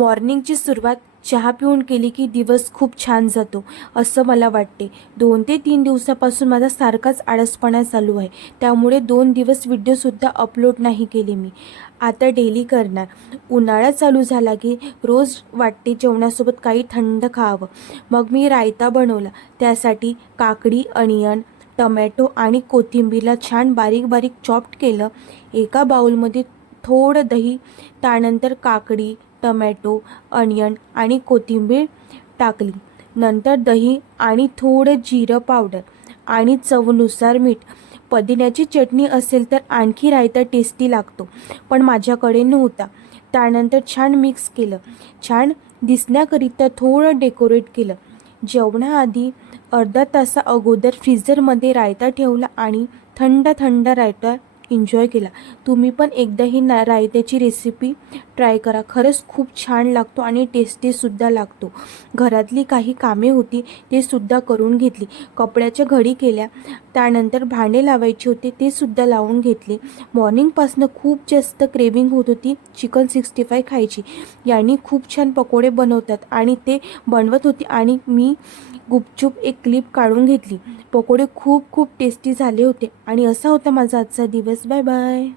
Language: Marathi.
मॉर्निंगची सुरुवात चहा पिऊन केली की दिवस खूप छान जातो असं मला वाटते. दोन ते तीन दिवसापासून माझा सारखाच आळसपणा चालू आहे. त्यामुळे दोन दिवस व्हिडिओसुद्धा अपलोड नाही केले मी. आता डेली करणार. उन्हाळा चालू झाला की रोज वाटते जेवणासोबत काही थंड खावं. मग मी रायता बनवला. त्यासाठी काकडी अनियन टमॅटो आणि कोथिंबीरला छान बारीक बारीक चॉप्ट केलं. एका बाऊलमध्ये थोडं दही त्यानंतर काकडी टमॅटो अनियन आणि कोथिंबीर टाकली. नंतर दही आणि थोडं जिरं पावडर आणि चवनुसार मीठ. पुदिन्याची चटणी असेल तर आणखी रायता टेस्टी लागतो पण माझ्याकडे नव्हता. त्यानंतर छान मिक्स केलं. छान दिसण्याकरिता थोडं डेकोरेट केलं. जेवणाआधी अर्धा तासा अगोदर फ्रीझरमध्ये रायता ठेवला आणि थंड थंड रायता एन्जॉय केला. तुम्ही पण एकदा ही ना रायत्याची रेसिपी ट्राय करा. खरंच खूप छान लागतो आणि टेस्टीसुद्धा लागतो. घरातली काही कामे होती ते सुद्धा करून घेतली. कपड्याच्या घडी केल्या. त्यानंतर भांडे लावायचे होते ते सुद्धा लावून घेतले. मॉर्निंगपासनं खूप जास्त क्रेविंग होत होती चिकन सिक्स्टी फाय खायची. यांनी खूप छान पकोडे बनवतात आणि ते बनवत होती आणि मी गुपचूप एक क्लिप काढून घेतली. पकोडे खूप खूप टेस्टी झाले होते. आणि असा होता माझा आजचा दिवस. Bye bye